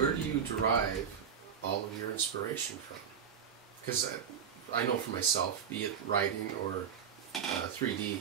where do you derive all of your inspiration from? Because I know for myself, be it writing or 3D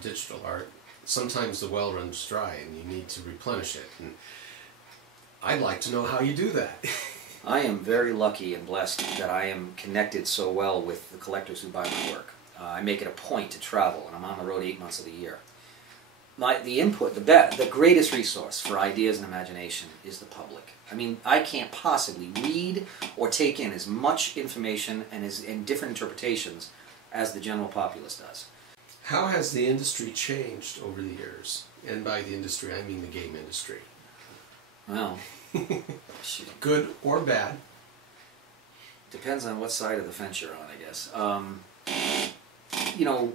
digital art, sometimes the well runs dry and you need to replenish it. And I'd like to know how you do that. I am very lucky and blessed that I am connected so well with the collectors who buy my work. I make it a point to travel, and I'm on the road 8 months of the year. The greatest resource for ideas and imagination is the public. I mean, I can't possibly read or take in as much information and different interpretations as the general populace does. How has the industry changed over the years? And by the industry, I mean the game industry. Well, good or bad? Depends on what side of the fence you're on, I guess. You know,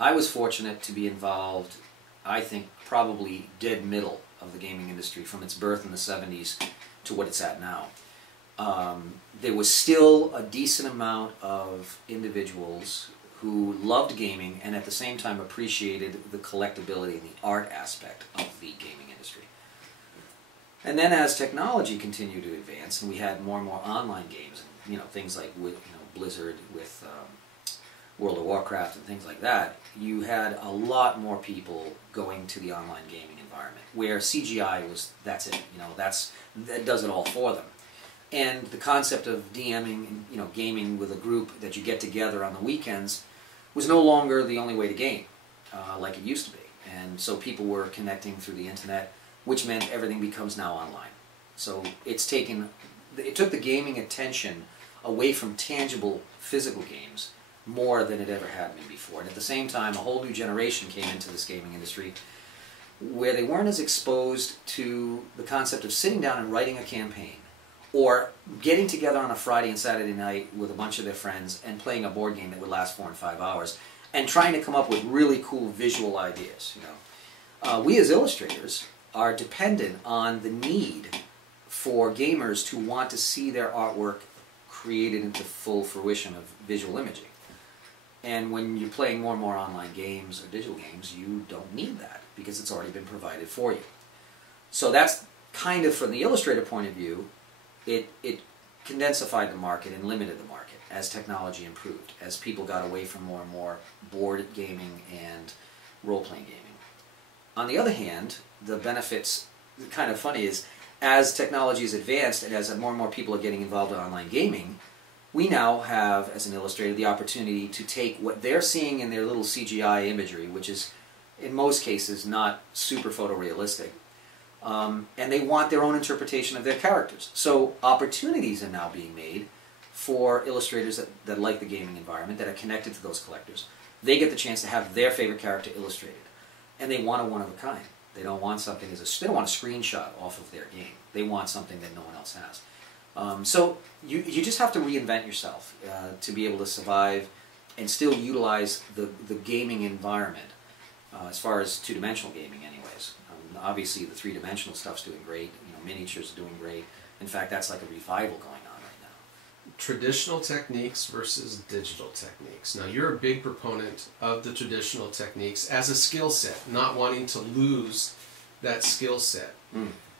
I was fortunate to be involved, I think, probably dead middle of the gaming industry from its birth in the 70s to what it's at now. There was still a decent amount of individuals who loved gaming and at the same time appreciated the collectability and the art aspect of the gaming industry. And then as technology continued to advance and we had more and more online games, you know, things like with, you know, Blizzard with World of Warcraft and things like that, you had a lot more people going to the online gaming environment where CGI was, that's it, you know, that does it all for them. And the concept of DMing, you know, gaming with a group that you get together on the weekends was no longer the only way to game like it used to be. And so people were connecting through the internet, which meant everything becomes now online. So it took the gaming attention away from tangible physical games more than it ever had been before. And at the same time, a whole new generation came into this gaming industry where they weren't as exposed to the concept of sitting down and writing a campaign or getting together on a Friday and Saturday night with a bunch of their friends and playing a board game that would last 4 and 5 hours and trying to come up with really cool visual ideas. You know, we as illustrators are dependent on the need for gamers to want to see their artwork created into full fruition of visual imaging. And when you're playing more and more online games or digital games, you don't need that because it's already been provided for you. So that's kind of, from the illustrator point of view, it condensified the market and limited the market as technology improved, as people got away from more and more board gaming and role-playing gaming. On the other hand, the benefits, kind of funny, is as technology has advanced and as more and more people are getting involved in online gaming, we now have, as an illustrator, the opportunity to take what they're seeing in their little CGI imagery, which is in most cases not super photorealistic, and they want their own interpretation of their characters. So opportunities are now being made for illustrators that like the gaming environment, that are connected to those collectors. They get the chance to have their favorite character illustrated, and they want a one-of-a-kind. They don't want something they don't want a screenshot off of their game. They want something that no one else has. So you just have to reinvent yourself to be able to survive and still utilize the gaming environment as far as two-dimensional gaming anyways. Obviously the three-dimensional stuff's doing great, you know, miniatures are doing great. In fact, that's like a revival going on right now. Traditional techniques versus digital techniques. Now you're a big proponent of the traditional techniques as a skill set, not wanting to lose that skill set.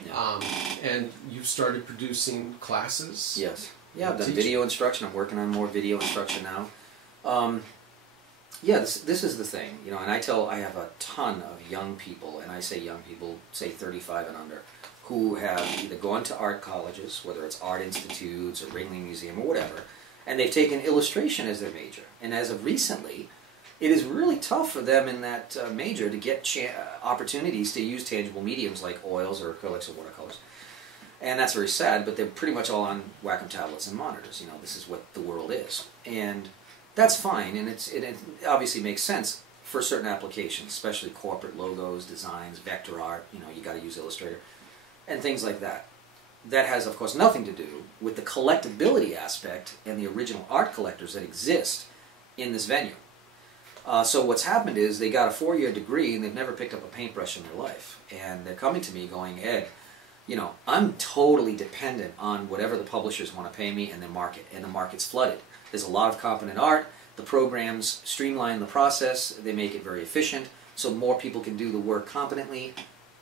Yeah. And you've started producing classes? Yes. Yeah, I've done video instruction. I'm working on more video instruction now. Yeah, this is the thing, you know, and I have a ton of young people, and I say young people, say 35 and under, who have either gone to art colleges, whether it's art institutes or Ringling Museum or whatever, and they've taken illustration as their major. And as of recently, it is really tough for them in that major to get opportunities to use tangible mediums like oils or acrylics or watercolors. And that's very sad, but they're pretty much all on Wacom tablets and monitors. You know, this is what the world is. And that's fine, and it obviously makes sense for certain applications, especially corporate logos, designs, vector art, you know, you got to use Illustrator, and things like that. That has, of course, nothing to do with the collectability aspect and the original art collectors that exist in this venue. So what's happened is they got a 4-year degree and they've never picked up a paintbrush in their life. And they're coming to me going, Ed, you know, I'm totally dependent on whatever the publishers want to pay me and the market, and the market's flooded. There's a lot of competent art, the programs streamline the process, they make it very efficient, so more people can do the work competently,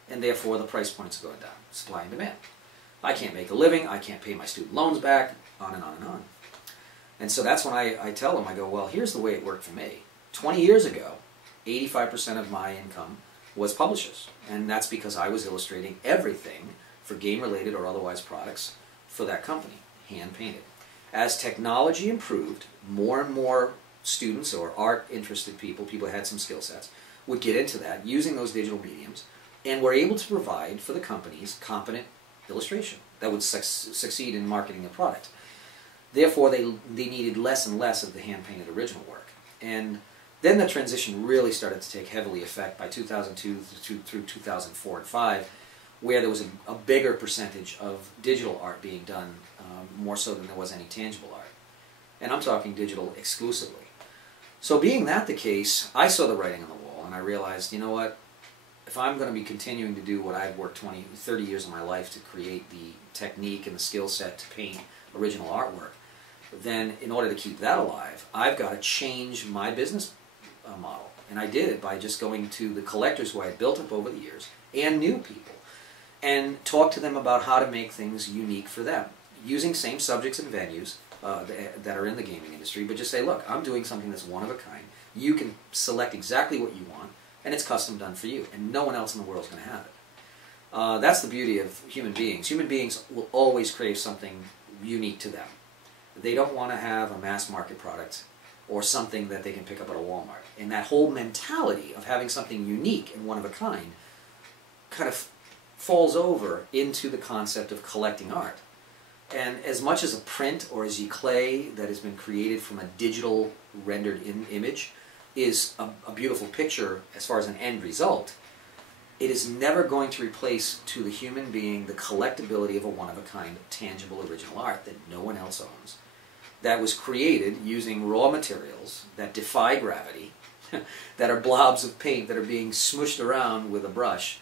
and therefore the price points are going down, supply and demand. I can't make a living, I can't pay my student loans back, on and on and on. And so that's when I tell them, I go, well, here's the way it worked for me. 20 years ago, 85% of my income was publishers. And that's because I was illustrating everything for game-related or otherwise products for that company, hand-painted. As technology improved, more and more students or art-interested people who had some skill sets, would get into that using those digital mediums and were able to provide for the companies competent illustration that would succeed in marketing the product. Therefore, they needed less and less of the hand-painted original work. And then the transition really started to take heavily effect by 2002 through 2004 and 5, where there was a bigger percentage of digital art being done, more so than there was any tangible art. And I'm talking digital exclusively. So being that the case, I saw the writing on the wall, and I realized, you know what, if I'm going to be continuing to do what I've worked 20, 30 years of my life to create the technique and the skill set to paint original artwork, then in order to keep that alive, I've got to change my business model. And I did it by just going to the collectors who I had built up over the years, and new people, and talk to them about how to make things unique for them, using same subjects and venues that are in the gaming industry, but just say, look, I'm doing something that's one of a kind. You can select exactly what you want, and it's custom done for you, and no one else in the world is going to have it. That's the beauty of human beings. Human beings will always crave something unique to them. They don't want to have a mass market product or something that they can pick up at a Walmart. And that whole mentality of having something unique and one of a kind kind of falls over into the concept of collecting art. And as much as a print or a giclée that has been created from a digital rendered image is a beautiful picture as far as an end result, it is never going to replace to the human being the collectability of a one-of-a-kind, tangible, original art that no one else owns, that was created using raw materials that defy gravity, that are blobs of paint that are being smooshed around with a brush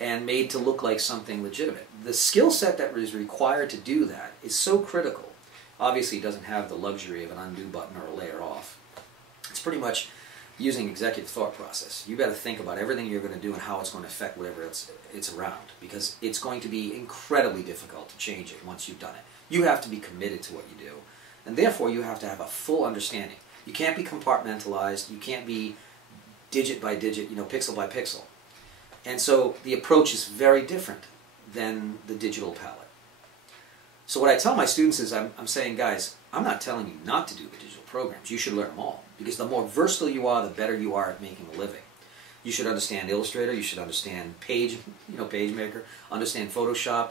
and made to look like something legitimate. The skill set that is required to do that is so critical. Obviously, it doesn't have the luxury of an undo button or a layer off. It's pretty much using executive thought process. You've got to think about everything you're going to do and how it's going to affect whatever it's around, because it's going to be incredibly difficult to change it once you've done it. You have to be committed to what you do, and therefore you have to have a full understanding. You can't be compartmentalized. You can't be digit by digit, pixel by pixel. And so the approach is very different than the digital palette. So what I tell my students is I'm saying, guys, I'm not telling you not to do the digital programs. You should learn them all, because the more versatile you are, the better you are at making a living. You should understand Illustrator. You should understand PageMaker. Understand Photoshop.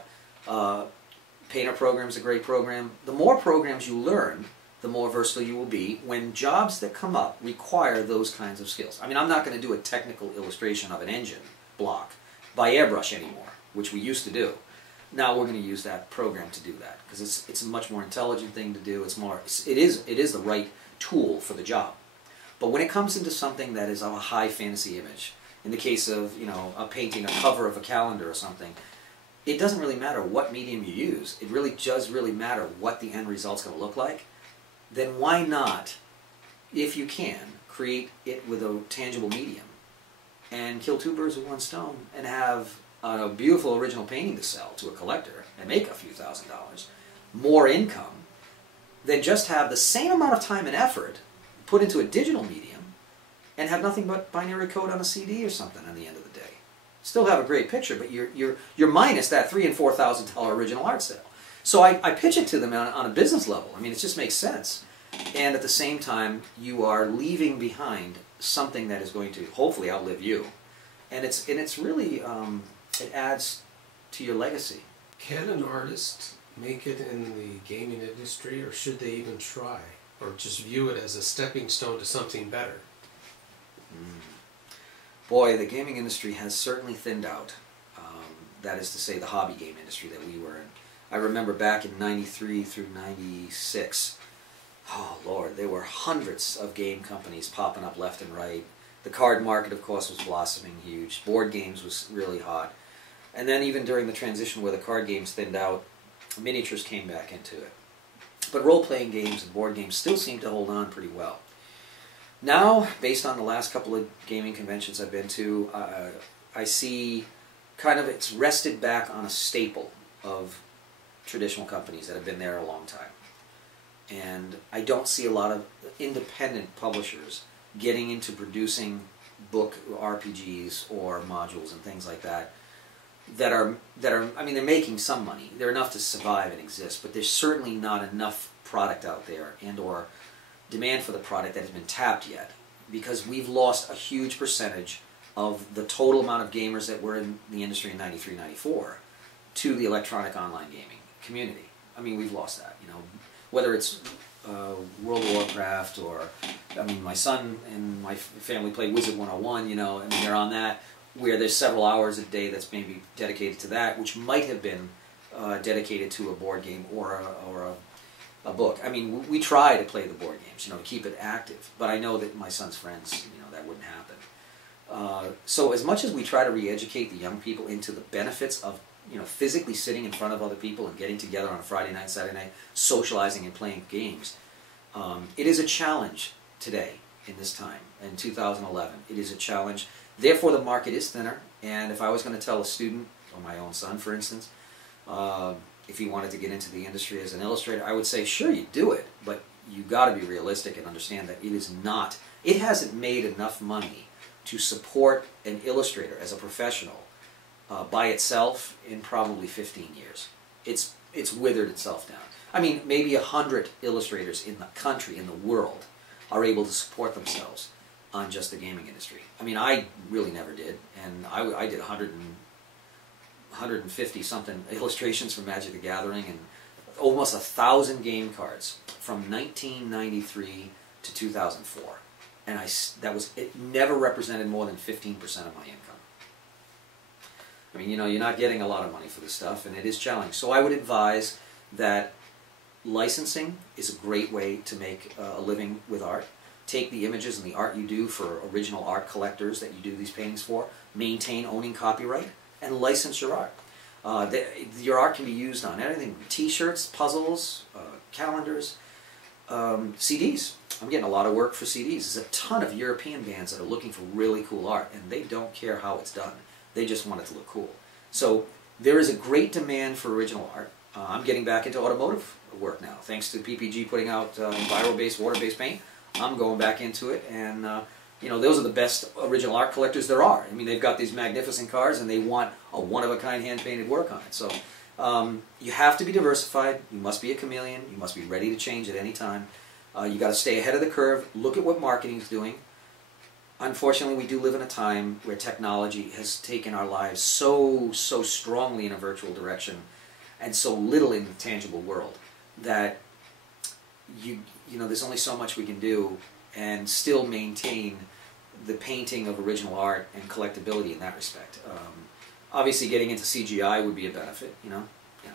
Painter program is a great program. The more programs you learn, the more versatile you will be when jobs that come up require those kinds of skills. I mean, I'm not going to do a technical illustration of an engine block by airbrush anymore, which we used to do. Now we're going to use that program to do that, because it's a much more intelligent thing to do. It is the right tool for the job. But when it comes into something that is of a high fantasy image, in the case of a painting, a cover of a calendar or something, it doesn't really matter what medium you use. It really does matter what the end result's going to look like. Then why not, if you can, create it with a tangible medium and kill two birds with one stone and have a beautiful original painting to sell to a collector and make a few $1,000s, more income, than just have the same amount of time and effort put into a digital medium and have nothing but binary code on a CD or something at the end of the day. Still have a great picture, but you're minus that $3,000 and $4,000 original art sale. So I pitch it to them on a business level. I mean, it just makes sense. And at the same time, you are leaving behind something that is going to hopefully outlive you. And it's really, it adds to your legacy. Can an artist make it in the gaming industry, or should they even try? Or just view it as a stepping stone to something better? Boy, the gaming industry has certainly thinned out. That is to say, the hobby game industry that we were in. I remember back in 93 through 96, oh Lord, there were hundreds of game companies popping up left and right. The card market, of course, was blossoming huge. Board games was really hot. And then even during the transition where the card games thinned out, miniatures came back into it. But role-playing games and board games still seem to hold on pretty well. Now, based on the last couple of gaming conventions I've been to, I see kind of it's rested back on a staple of traditional companies that have been there a long time. And I don't see a lot of independent publishers getting into producing book RPGs or modules and things like that are I mean, they're making some money. They're enough to survive and exist, but there's certainly not enough product out there and or demand for the product that has been tapped yet, because we've lost a huge percentage of the total amount of gamers that were in the industry in 93, 94 to the electronic online gaming community. I mean, we've lost that, you know, whether it's World of Warcraft or, I mean, my son and my family play Wizard 101, you know, I mean, they're on that, where there's several hours a day that's maybe dedicated to that, which might have been dedicated to a board game or a book. I mean, we try to play the board games, you know, to keep it active, but I know that my son's friends, you know, that wouldn't happen. So as much as we try to re-educate the young people into the benefits of, you know, physically sitting in front of other people and getting together on a Friday night, Saturday night, socializing and playing games, it is a challenge today in this time, in 2011. It is a challenge. Therefore, the market is thinner, and if I was going to tell a student, or my own son, for instance, if he wanted to get into the industry as an illustrator, I would say, sure, you do it, but you got to be realistic and understand that it is not, it hasn't made enough money to support an illustrator as a professional by itself in probably 15 years. It's withered itself down. I mean, maybe 100 illustrators in the country, in the world, are able to support themselves on just the gaming industry. I mean, I really never did, and I did 150 something illustrations for Magic the Gathering and almost 1,000 game cards from 1993 to 2004, and it never represented more than 15% of my income. I mean, you know, you're not getting a lot of money for this stuff, and it is challenging. So I would advise that licensing is a great way to make a living with art. Take the images and the art you do for original art collectors that you do these paintings for, maintain owning copyright, and license your art. Your art can be used on anything, t-shirts, puzzles, calendars, CDs. I'm getting a lot of work for CDs. There's a ton of European bands that are looking for really cool art, and they don't care how it's done. They just want it to look cool. So there is a great demand for original art. I'm getting back into automotive work now, thanks to PPG putting out enviro-based, water-based paint. I'm going back into it, and you know, those are the best original art collectors there are. I mean, they've got these magnificent cars, and they want a one-of-a-kind hand-painted work on it. So you have to be diversified. You must be a chameleon. You must be ready to change at any time. You got to stay ahead of the curve. Look at what marketing is doing. Unfortunately, we do live in a time where technology has taken our lives so strongly in a virtual direction, and so little in the tangible world, that you know, there's only so much we can do and still maintain the painting of original art and collectability in that respect. Obviously, getting into CGI would be a benefit, you know.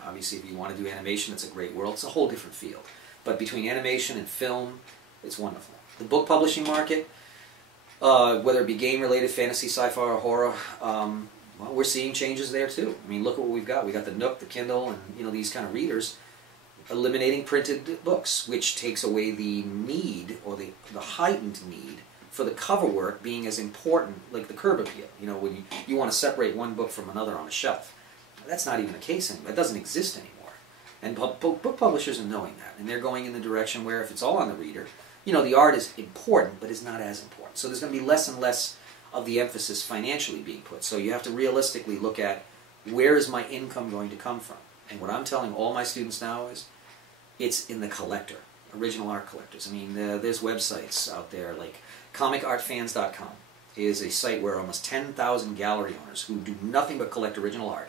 Obviously, if you want to do animation, it's a great world. It's a whole different field. But between animation and film, it's wonderful. The book publishing market, whether it be game-related, fantasy, sci-fi, or horror, well, we're seeing changes there too. I mean, look at what we've got. We got the Nook, the Kindle, and you know, these kind of readers eliminating printed books, which takes away the need, or the heightened need, for the cover work being as important, like the curb appeal. You know, when you want to separate one book from another on a shelf. That's not even the case anymore. That doesn't exist anymore. And book publishers are knowing that, and they're going in the direction where if it's all on the reader, you know, the art is important, but it's not as important. So there's going to be less and less of the emphasis financially being put. So you have to realistically look at, where is my income going to come from? And what I'm telling all my students now is, it's in the collector, original art collectors. I mean, there's websites out there like comicartfans.com is a site where almost 10,000 gallery owners who do nothing but collect original art.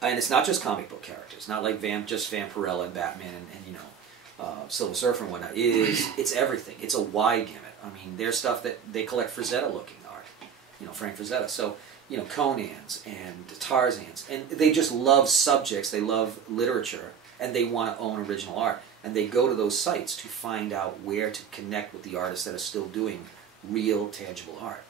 And it's not just comic book characters, not like just Vampirella and Batman and you know, Silver Surfer and whatnot. It's everything. It's a wide gamut. I mean, there's stuff that they collect Frazetta-looking art, you know, Frank Frazetta. So, you know, Conans and Tarzans, and they just love subjects. They love literature, and they want to own original art. And they go to those sites to find out where to connect with the artists that are still doing real, tangible art.